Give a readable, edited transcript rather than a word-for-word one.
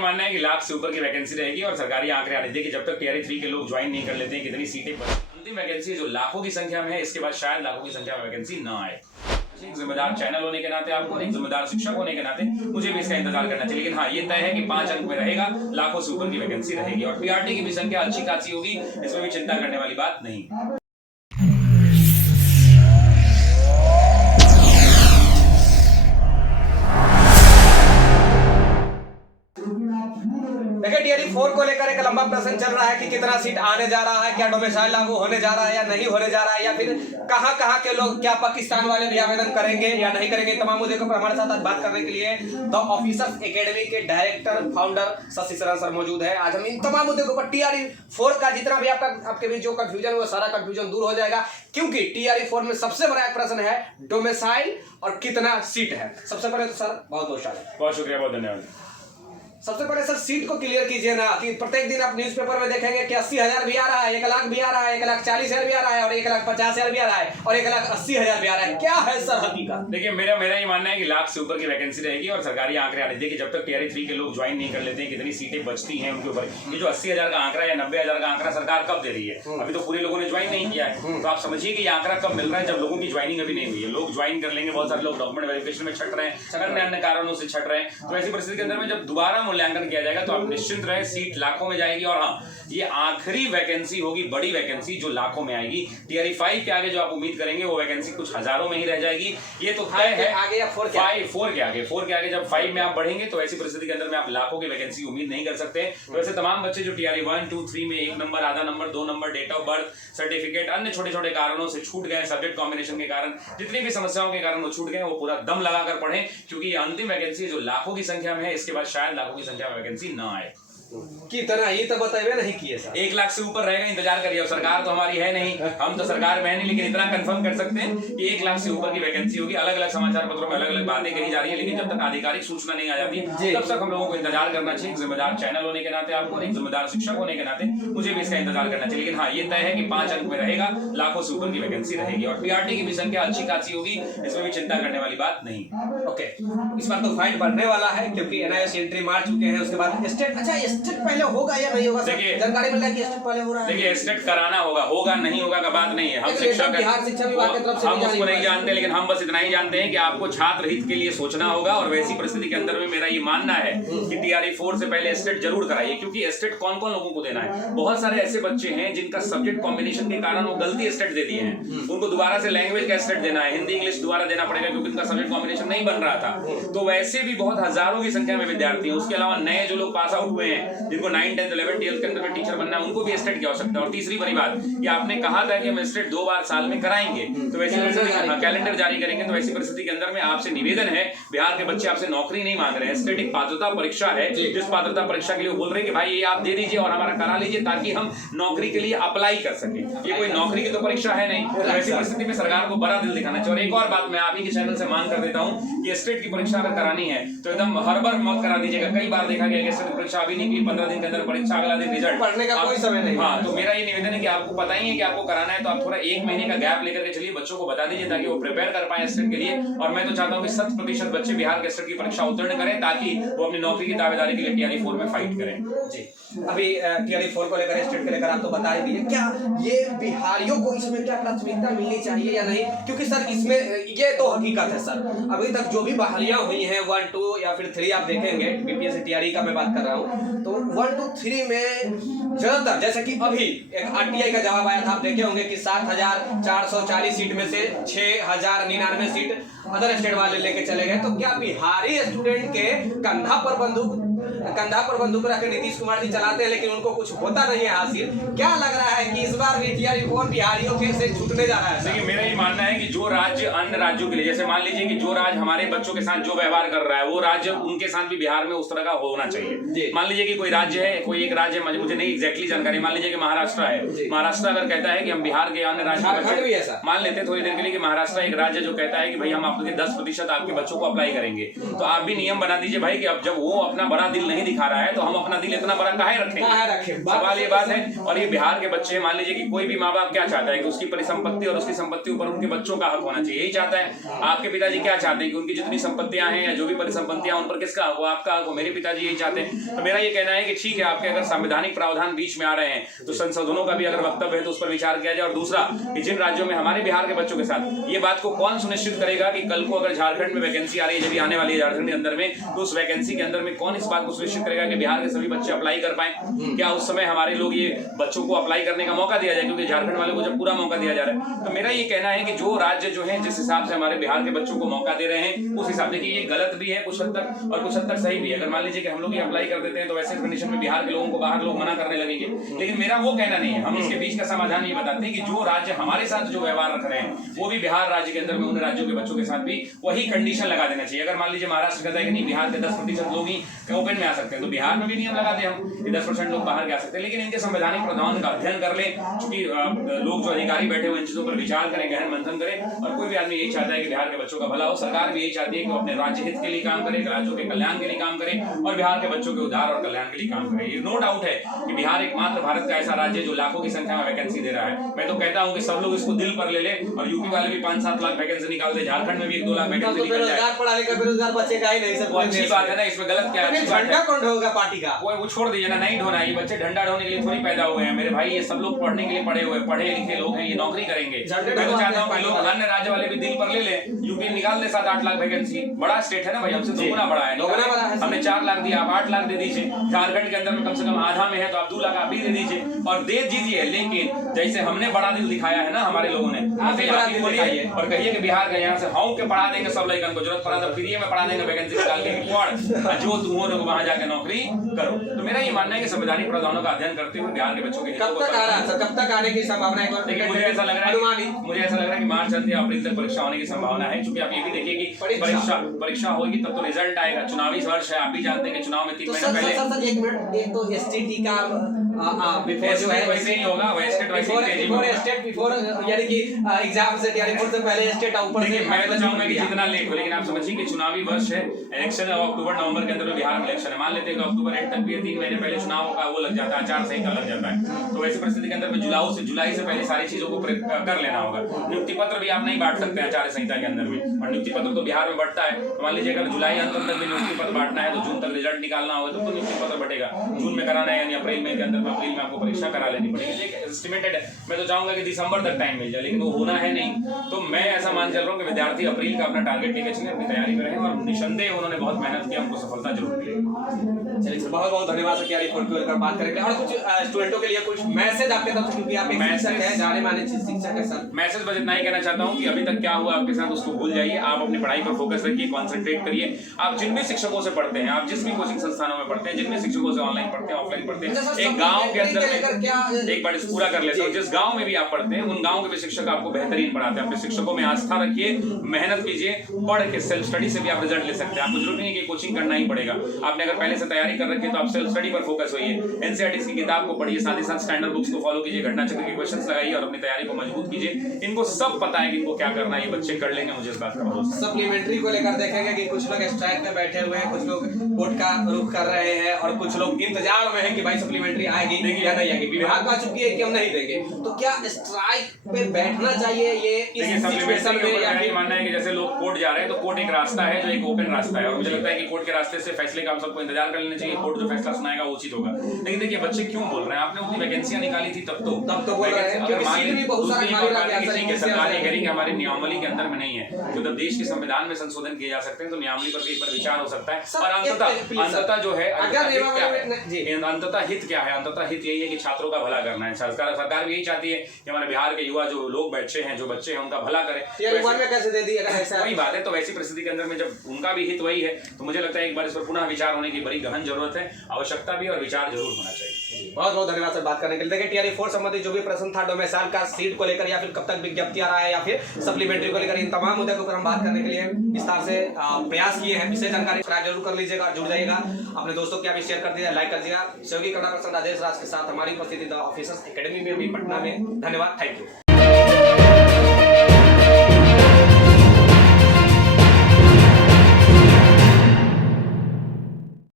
मानना है कि लाख से ऊपर की वैकेंसी रहेगी और सरकारी आंकड़े आ रहे थे कि जब तक टीआरई 3 के लोग ज्वाइन नहीं कर लेते हैं कितनी सीटें पर अंतिम वैकेंसी जो लाखों की संख्या में है, इसके बाद शायद लाखों की संख्या में वैकेंसी ना आए। एक जिम्मेदार चैनल होने के नाते आपको, एक जिम्मेदार शिक्षक होने के नाते मुझे भी इसका इंतजार करना चाहिए। लेकिन हाँ, ये तय है कि 5 अंक में रहेगा, लाखों से ऊपर की वैकेंसी रहेगी और पीआरटी की भी संख्या अच्छी खासी होगी, इसमें भी चिंता करने वाली बात नहीं। देखिए, टीआरई 4 को लेकर एक लंबा प्रश्न चल रहा है कि कितना सीट आने जा रहा है, क्या डोमिसाइल लागू होने जा रहा है या नहीं होने जा रहा है, या फिर कहां के लोग, क्या पाकिस्तान वाले भी आवेदन करेंगे या नहीं करेंगे। तमाम मुद्दे को हमारे साथ आज बात करने के लिए द ऑफिसर्स एकेडमी के डायरेक्टर फाउंडर शशि शरण सर मौजूद है। आज हम इन तमाम मुद्दे के ऊपर टीआरई 4 का जितना भी आपके बीच जो कंफ्यूजन वो सारा कंफ्यूजन दूर हो जाएगा, क्योंकि टीआरई 4 में सबसे बड़ा एक प्रश्न है डोमिसाइल और कितना सीट है। सबसे पहले तो सर बहुत शुक्रिया, बहुत धन्यवाद। सबसे पहले सर सीट को क्लियर कीजिए ना कि प्रत्येक दिन आप न्यूज़पेपर में देखेंगे कि 80,000 भी आ रहा है, 1 लाख भी आ रहा है, 1,40,000 भी आ रहा है और 1,50,000 भी आ रहा है और 1,80,000 भी आ रहा है। क्या है सर हकीकत? देखिए, मेरा ये मानना है कि लाख से ऊपर की वैकेंसी रहेगी और सरकारी आंकड़े आ रहे थे कि जब तक टीआरई 3 के लोग ज्वाइन नहीं कर लेते हैं कितनी सीटें बचती हैं उनके ऊपर। ये जो 80,000 का आंकड़ा या 90,000 का आंकड़ा सरकार कब दे रही है? अभी तो पूरे लोगों ने ज्वाइन नहीं किया है, तो आप समझिए कि ये आंकड़ा कब मिल रहा है, जब लोगों की ज्वाइनिंग अभी नहीं हुई है। लोग ज्वाइन कर लेंगे, बहुत सारे लोग डॉक्यूमेंट वेरिफिकेशन में छट रहे हैं, अन्य कारणों से छट रहे हैं, तो ऐसी परिस्थिति के अंदर में जब दोबारा मूल्यांकन किया जाएगा तो आप निश्चिंत रहे, सीट लाखों में जाएगी। और हाँ, ये आखिरी वैकेंसी होगी, बड़ी वैकेंसी जो लाखों में आएगी। टीआरई 5 के आगे जो आप उम्मीद करेंगे वो वैकेंसी कुछ हजारों में ही रह जाएगी, ये तो तय है। आगे या 4 के आगे जब 5 में आप बढ़ेंगे तो ऐसी परिस्थिति के अंदर में आप लाखों की वैकेंसी उम्मीद नहीं कर सकते। तो ऐसे तमाम बच्चे जो टीआरई 1, 2, 3 में 1 नंबर, आधा number, 2 number, date of birth, certificate, अन्य छोटे छोटे कारणों से छूट गए, सब्जेक्ट कॉम्बिनेशन के कारण, जितनी भी समस्याओं के कारण वो छूट गए, वो पूरा दम लगाकर पढ़ें, क्योंकि ये अंतिम वैकेंसी जो लाखों की संख्या में है, इसके बाद शायद लाखों की संख्या में वैकेंसी ना आए। कितना ये तो बताइए नहीं किए सर। 1 लाख से ऊपर रहेगा, इंतजार करिए। सरकार तो हमारी है नहीं, हम तो सरकार में है नहीं, लेकिन इतना कंफर्म कर सकते हैं कि 1 लाख से ऊपर की वैकेंसी होगी। अलग अलग समाचार पत्रों में अलग अलग बातें कही जा रही है, लेकिन जब तक आधिकारिक सूचना नहीं आ जाती तब तक हम लोगों को इंतजार करना चाहिए। जिम्मेदार चैनल होने के नाते आपको, एक जिम्मेदार शिक्षक होने के नाते मुझे भी इसका इंतजार करना चाहिए। लेकिन हाँ, ये तय है कि 5 अंक में रहेगा, लाखों से ऊपर की वैकेंसी रहेगी और पीआरटी की भी संख्या अच्छी खासी होगी, इसमें भी चिंता करने वाली बात नहीं। ओके, इस बार तो फाइट बढ़ने वाला है क्योंकि एनआईओ एंट्री मार चुके हैं। उसके बाद स्टेट, अच्छा स्टेट पहले होगा या नहीं होगा? देखिए, जानकारी मिल रहा है कि स्टेट पहले हो रहा है। देखिए, स्टेट कराना होगा नहीं होगा का बात नहीं है। हम शिक्षक, बिहार शिक्षा विभाग की तरफ से हम उसको नहीं जानते, लेकिन हम बस इतना ही जानते हैं कि आपको छात्र हित के लिए सोचना होगा। और वैसी परिस्थिति के अंदर में मेरा ये मानना है कि टीआरई 4 से पहले स्टेट जरूर कराइए, क्योंकि स्टेट कौन कौन लोगों को देना है। बहुत सारे ऐसे बच्चे हैं जिनका सब्जेक्ट कॉम्बिनेशन के कारण वो गलती स्टेट दे दिए हैं, उनको दोबारा से लैंग्वेज का स्टेट देना है, हिंदी इंग्लिश दोबारा देना पड़ेगा क्योंकि उनका सब्जेक्ट कॉम्बिनेशन नहीं बन रहा था। तो वैसे भी बहुत हजारों की संख्या में विद्यार्थी हैं। उसके अलावा नए जो लोग पास आउट हुए हैं, जिनको 9, 10, 11, 12 के अंदर में टीचर बनना है, उनको भी स्टेट की आवश्यकता है। और तीसरी बड़ी बात, कि आपने कहा था कि हम स्टेट 2 बार साल में कराएंगे, तो वैसी कैलेंडर जारी करेंगे। तो वैसी परिस्थिति के अंदर में आपसे निवेदन है, बिहार के बच्चे आपसे नौकरी नहीं मांग रहे हैं, स्टेट एक पात्रता परीक्षा है, जिस पात्रता परीक्षा के लिए बोल रहे हैं कि भाई ये आप दे दीजिए और हमारा करा लीजिए ताकि हम नौकरी के लिए अप्लाई कर सके। ये कोई नौकरी की तो परीक्षा है नहीं। तो ऐसी परिस्थिति में सरकार को बड़ा दिल दिखाना चाहिए। और एक और बात मैं आप ही के चैनल से मांग कर देता हूँ कि स्टेट की परीक्षा अगर करानी है तो एकदम हड़बड़ मत करा दीजिएगा। कई बार देखा गया कि स्टेट परीक्षा अभी निकली, 15 दिन के अंदर परीक्षा, अगला दिन रिजल्ट, पढ़ने का कोई समय नहीं। हाँ, तो मेरा ये निवेदन है कि आपको पता ही है कि आपको कराना है, तो आप थोड़ा 1 महीने का गैप लेकर के चलिए, बच्चों को बता दीजिए ताकि वो प्रिपेयर कर पाए स्टेट के लिए। और मैं तो चाहता हूँ कि 100% बच्चे बिहार के स्टेट की परीक्षा उत्तीर्ण करें ताकि वो अपनी नौकरी की दावेदारी के लिए टीआरई 4 में फाइट करें। जी, अभी टीआरई 4 को लेकर, स्टेट को लेकर आप तो बता ही दीजिए, क्या ये बिहारियों को इसमें क्या प्राथमिकता मिलनी चाहिए या नहीं? क्योंकि सर इसमें ये तो हकीकत है सर, अभी तक जो भी बहालियां हुई हैं 1, 2 या फिर 3 आप देखेंगे, बीपीएससी टीआरई का मैं बात कर रहा हूँ, तो 1, 2, 3 में ज्यादातर, जैसे कि अभी एक आरटीआई का जवाब आया था, आप देखे होंगे कि 7,440 सीट में से 6,099 सीट अदर स्टेट वाले लेके चले गए। तो क्या बिहारी स्टूडेंट के कंधा पर बंदूक रख के नीतीश कुमार जी चलाते हैं लेकिन उनको कुछ होता नहीं है हासिल? क्या लग रहा है कि इस बार भी टीआरई 4 बिहारियों के से छूटने जा रहा है? देखिए, मेरा ये मानना है कि जो राज्य अन्य राज्यों के लिए, जैसे मान लीजिए कि जो राज्य हमारे बच्चों के साथ जो व्यवहार कर रहा है वो राज्य उनके साथ भी बिहार में उस तरह का होना चाहिए। मान लीजिए कि कोई राज्य है, कोई एक राज्य, मुझे नहीं एग्जैक्टली जानकारी, मान लीजिए कि महाराष्ट्र है, महाराष्ट्र अगर कहता है कि हम बिहार के अन्य राज्यों, मान लेते थोड़ी देर के लिए कि महाराष्ट्र एक राज्य जो कहता है कि भाई हम आपके 10% आपके बच्चों को अप्लाई करेंगे, तो आप भी नियम बना दीजिए भाई कि अब जब वो अपना बड़ा दिल नहीं दिखा रहा है तो हम अपना दिल इतना बड़ा काहे रखेंगे? सवाल ये बात है। और ये बिहार के बच्चे, मान लीजिए कि कोई भी माँ बाप क्या चाहता है कि उसकी परिसंपत्ति और उसकी संपत्ति ऊपर उनके बच्चों का हक होना चाहिए, यही चाहता है। आपके पिताजी क्या चाहते हैं कि उनकी जितनी संपत्तियां हैं या जो भी परिसंपत्तियां उन पर किसका हक हो? आपका हक हो। मेरे पिताजी यही चाहते हैं। तो मेरा ये कहना है कि ठीक है, आपके अगर संवैधानिक प्रावधान बीच में आ रहे हैं तो संशोधनों का भी अगर वक्तव्य है तो उस पर विचार किया जाए। और दूसरा कि जिन राज्यों में हमारे बिहार के बच्चों के साथ ये बात को कौन सुनिश्चित करेगा कि कल को अगर झारखंड में वैकेंसी आ रही है, जब भी आने वाली है झारखंड के अंदर में, तो उस वैकेंसी के अंदर में कौन इस बात को सुनिश्चित करेगा कि बिहार के सभी बच्चे अप्लाई कर पाए? क्या उस समय हमारे लोग ये बच्चों को अप्लाई करने का मौका दिया जाए? क्योंकि झारखंड वालों को जब पूरा मौका दिया जा रहा है। तो मेरा ये कहना है कि जो राज्य जो है जिस हिसाब से हमारे बिहार के बच्चों को मौका दे रहे हैं उस हिसाब से, कि ये गलत भी है कुछ हद तक और कुछ हद तक सही भी है। अगर मान लीजिए कि हम लोग ये अप्लाई कर देते हैं तो वैसे कंडीशन में बिहार के लोगों को बाहर लोग मना करने लगेंगे। लेकिन मेरा वो कहना नहीं है। हम इसके बीच का समाधान ये बताते हैं कि जो राज्य हमारे साथ जो व्यवहार रख रहे हैं वो भी बिहार राज्य के अंदर में उन राज्यों के बच्चों के साथ भी वही कंडीशन लगा देना चाहिए। अगर मान लीजिए महाराष्ट्र कहता है कि नहीं, बिहार के 10% लोग ही ओपन में आ सकते हैं, तो बिहार में भी नियम लगा दें हम कि 10% लोग बाहर जा सकते हैं। लेकिन इनके संवैधानिक प्रावधान का अध्ययन कर ले, चूंकि लोग जो अधिकारी बैठे हुए इन चीजों पर विचार करें, गहन मंथन करें। और कोई भी आदमी यही चाहता है कि बिहार के बच्चों का भला हो। सरकार भी यही चाहती है कि वो अपने राज्य हित के लिए काम करे, राज्यों के कल्याण के लिए काम करे और बिहार के बच्चों के उद्धार और कल्याण के लिए काम करे। ये नो डाउट है कि बिहार एकमात्र भारत का ऐसा राज्य है जो लाखों की संख्या में वैकेंसी दे रहा है। मैं तो कहता हूं कि सब लोग इसको दिल पर ले ले और यूपी वाले भी 5-7 लाख वैकेंसी निकाल दे, झारखंड में भी 1-2 लाख वैकेंसी निकल जाए। पढ़ा लिखा बेरोजगार बचेगा ही नहीं सर। अच्छी बात है ना, इसमें गलत क्या है? झंडा कौन ढोगा पार्टी का? वो छोड़ दीजिए ना, नहीं ढोना। ये बच्चे झंडा ढोने के लिए थोड़ी पैदा हुए हैं मेरे भाई। ये सब लोग पढ़ने के लिए पढ़े हुए, पढ़े लिखे लोग हैं, ये नौकरी करेंगे। मैं तो चाहता हूँ कि लोग अन्य राज्य वाले भी दिल पर ले ले। यूपी निकाल दे 7-8 लाख वैकेंसी, बड़ा स्टेट है ना भाई, हमसे दोगुना बड़ा है। हमने 4 लाख दिया, आप 8 लाख दे दीजिए। झारखंड के अंदर में कम से कम आधा में है तो आप 2 लाख आप भी दे दीजिए और दे दीजिए। लेकिन जैसे हमने बड़ा दिल दिखाया है ना हमारे लोगों ने, और कहिए कि बिहार का यहाँ से हम के पढ़ा देंगे सब लड़कन को, जरूरत पड़ा तो फ्री में पढ़ा देंगे, वैकेंसी निकाल के पढ़, जो तुम हो लोग वहां जाके नौकरी करो। तो मेरा ये मानना है कि संवैधानिक प्रावधानों का अध्ययन करते हुए बिहार के बच्चों के कब तक आ रहा है सर? कब तक आने की संभावना है? लेकिन मुझे ऐसा लग रहा है कि मार्च अंत या अप्रैल तक परीक्षा होने की संभावना है। क्योंकि आप ये भी देखिए कि परीक्षा होगी तब तो रिजल्ट आएगा। चुनावी वर्ष है, आप भी जानते हैं कि चुनाव में 3 महीने पहले। सर 1 मिनट, एक तो एसटीटी का बिफोर जो है वैसे ही होगा, स्टेट बिफोर यानी कि एग्जाम से यानी से पहले स्टेट ऊपर से। मैं तो चाहूंगा कि जितना लेट हो, लेकिन आप समझिए कि चुनावी वर्ष है, इलेक्शन है अक्टूबर-नवंबर के अंदर बिहार में इलेक्शन है। मान लेते हैं कि अक्टूबर एंड तक भी 3 महीने पहले चुनाव का वो लग जाता है, आचार संहिता लग जाता है। तो वैसी परिस्थिति के अंदर में जुलाई से पहले सारी चीजों को कर लेना होगा। नियुक्ति पत्र भी आप नहीं बांट सकते आचार संहिता के अंदर में, और नियुक्ति पत्र तो बिहार में बढ़ता है। तो मान लीजिए अगर जुलाई अंत तक में नियुक्ति पत्र बांटना है तो जून तक रिजल्ट निकालना होगा, तो नियुक्ति पत्र बटेगा। जून में कराना है यानी अप्रैल में के अंदर में, अप्रैल में आपको परीक्षा करा लेनी पड़ेगी। एस्टिमेटेड है, मैं तो चाहूंगा कि दिसंबर तक टाइम मिल जाए, लेकिन वो होना है नहीं। तो मैं ऐसा मान चल रहा हूँ कि विद्यार्थी अप्रैल का अपना टारगेट लेके चले, अपनी तैयारी करें और निसंदेह उन्होंने बहुत मेहनत की, हमको सफलता जरूर मिलेगी। चलिए सर, बहुत बहुत धन्यवाद सर TRE 4 को बात करेंगे। और कुछ स्टूडेंटों के लिए कुछ मैसेज आपके तरफ से, क्योंकि आप एक शिक्षक हैं, जाने माने शिक्षक हैं सर। मैसेज बस इतना ही कहना चाहता हूँ कि अभी तक क्या हुआ आपके साथ उसको भूल जाइए। आप अपनी पढ़ाई पर फोकस रखिए, कॉन्सेंट्रेट करिए। आप जिन भी शिक्षकों से पढ़ते हैं, आप जिस भी कोचिंग संस्थानों में पढ़ते हैं, जिन भी शिक्षकों से ऑनलाइन पढ़ते हैं, ऑफलाइन पढ़ते हैं, एक गाँव के अंदर एक बार पूरा कर लेता हूँ, जिस गाँव में भी आप पढ़ते हैं उन गाँव के भी शिक्षक आपको बेहतरीन पढ़ाते हैं। अपने शिक्षकों में आस्था रखिए, मेहनत कीजिए, पढ़ के सेल्फ स्टडी से भी आप रिजल्ट ले सकते हैं। आपको जरूरत नहीं है कि कोचिंग करना ही पड़ेगा। आपने अगर पहले से तैयारी कर रखी है तो आप सेल्फ स्टडी पर फोकस होइए, एनसीईआरटी की किताब को पढ़िए, साथ ही साथ स्टैंडर्ड बुक्स को फॉलो कीजिए, घटना चक्र के क्वेश्चंस लगाइए और अपनी तैयारी को मजबूत कीजिए। इनको सब पता है कि इनको क्या करना है, ये बच्चे कर लेंगे, मुझे इस बात का भरोसा है। सप्लीमेंट्री को लेकर देखेंगे कि कुछ लोग स्ट्राइक में बैठे हुए हैं, कुछ लोग कोर्ट का रुख कर रहे हैं और कुछ लोग इंतजार में हैं कि भाई सप्लीमेंट्री आएगी या नहीं आएगी। विभाग आ चुकी है कि हम नहीं देंगे, तो क्या स्ट्राइक पे बैठना चाहिए ये इस सिचुएशन में? या फिर मानना है कि जैसे लोग कोर्ट जा रहे हैं तो कोर्ट एक रास्ता है जो एक ओपन रास्ता है, और मुझे लगता है कि कोर्ट के रास्ते से फैसले का हम सबको इंतजार कर लेना चाहिए। कोर्ट जो फैसला सुनाएगा वो उचित होगा। लेकिन देखिए बच्चे क्यों बोल रहे हैं, आपने उतनी वैकेंसियां निकाली थी तब तो बोल रहे हैं, क्योंकि सीट भी बहुत सारा खाली रह गया। सरकारी हेयरिंग हमारे नियमावली के अंदर में नहीं है, तो जब देश के संविधान में संशोधन किए जा सकते हैं तो नियमावली पर भी एक बार विचार हो सकता है। और अंततः जो है अंततः हित क्या है? अंततः हित यही है कि छात्रों का भला करना है। सरकार भी यही चाहती है कि हमारे बिहार के युवा जो लोग बच्चे हैं, जो बच्चे हैं उनका भला करें। कैसे दे दिया ऐसा? वही बात है। तो वैसी परिस्थिति के अंदर में जब उनका भी हित वही है तो मुझे लगता है एक बार इस पर पुनः विचार होने की बड़ी गहन जरूरत है, आवश्यकता भी और विचार जरूर होना चाहिए। बहुत बहुत धन्यवाद सर बात करने के लिए। देखिए TRE 4 संबंधित जो भी प्रश्न था, डोमेसाइल का सीट को लेकर या फिर कब तक विज्ञप्ति आ रहा है या फिर सप्लीमेंट्री को लेकर, इन तमाम मुद्दों के ऊपर हम बात करने के लिए विस्तार से प्रयास किए हैं। विशेष जानकारी जरूर कर लीजिएगा, जुड़ जाइएगा, अपने दोस्तों के भी शेयर कर दीजिएगा, लाइक कर दीजिएगा। सहयोगी कला पर्सन राजेश राज के साथ हमारी उपस्थिति द ऑफिसर्स एकेडमी में भी पटना में। धन्यवाद, थैंक यू।